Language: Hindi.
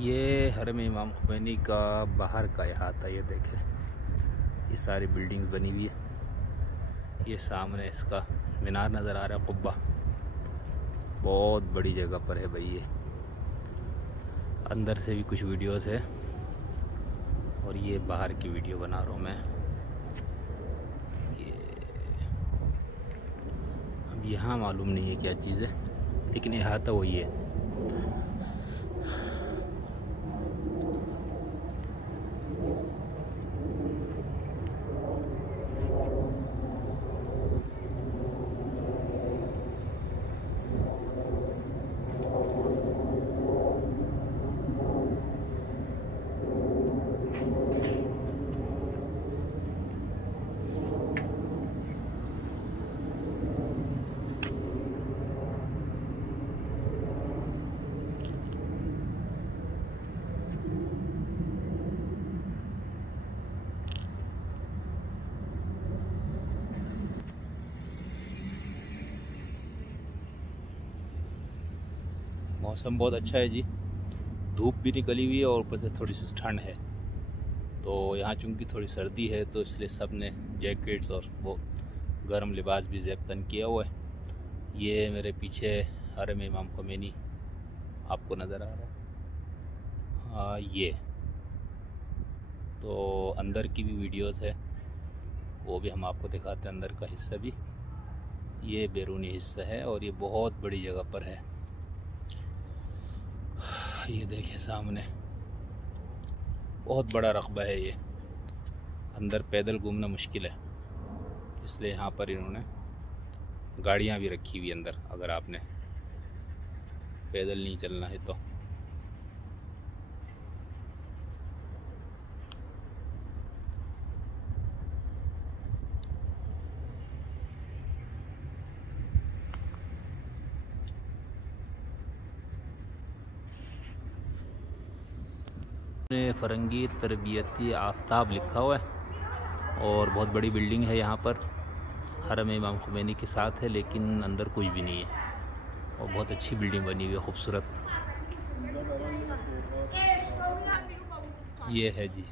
ये हरम इमाम खुमैनी का बाहर का अहाता, ये देखें, ये सारी बिल्डिंग्स बनी हुई है। ये सामने इसका मीनार नज़र आ रहा है, कुब्बा। बहुत बड़ी जगह पर है भाई ये। अंदर से भी कुछ वीडियोस है और ये बाहर की वीडियो बना रहा हूँ मैं। ये अब यहाँ मालूम नहीं है क्या चीज़ है, लेकिन अहाता वही है। मौसम बहुत अच्छा है जी, धूप भी निकली हुई है और ऊपर से थोड़ी सी ठंड है। तो यहाँ चूँकि थोड़ी सर्दी है तो इसलिए सब ने जैकेट्स और वो गर्म लिबास भी ज़ेब-तन किया हुआ है। ये मेरे पीछे हरम इमाम खुमैनी आपको नज़र आ रहा है। हाँ, ये तो अंदर की भी वीडियोस है, वो भी हम आपको दिखाते हैं, अंदर का हिस्सा भी। ये बैरूनी हिस्सा है और ये बहुत बड़ी जगह पर है। ये देखें सामने, बहुत बड़ा रकबा है ये। अंदर पैदल घूमना मुश्किल है, इसलिए यहाँ पर इन्होंने गाड़ियाँ भी रखी हुई अंदर, अगर आपने पैदल नहीं चलना है तो। फ़रंगी तरबियती आफ्ताब लिखा हुआ है और बहुत बड़ी बिल्डिंग है यहाँ पर, हरम इमाम खुमैनी के साथ है, लेकिन अंदर कुछ भी नहीं है और बहुत अच्छी बिल्डिंग बनी हुई है, खूबसूरत। ये है जी।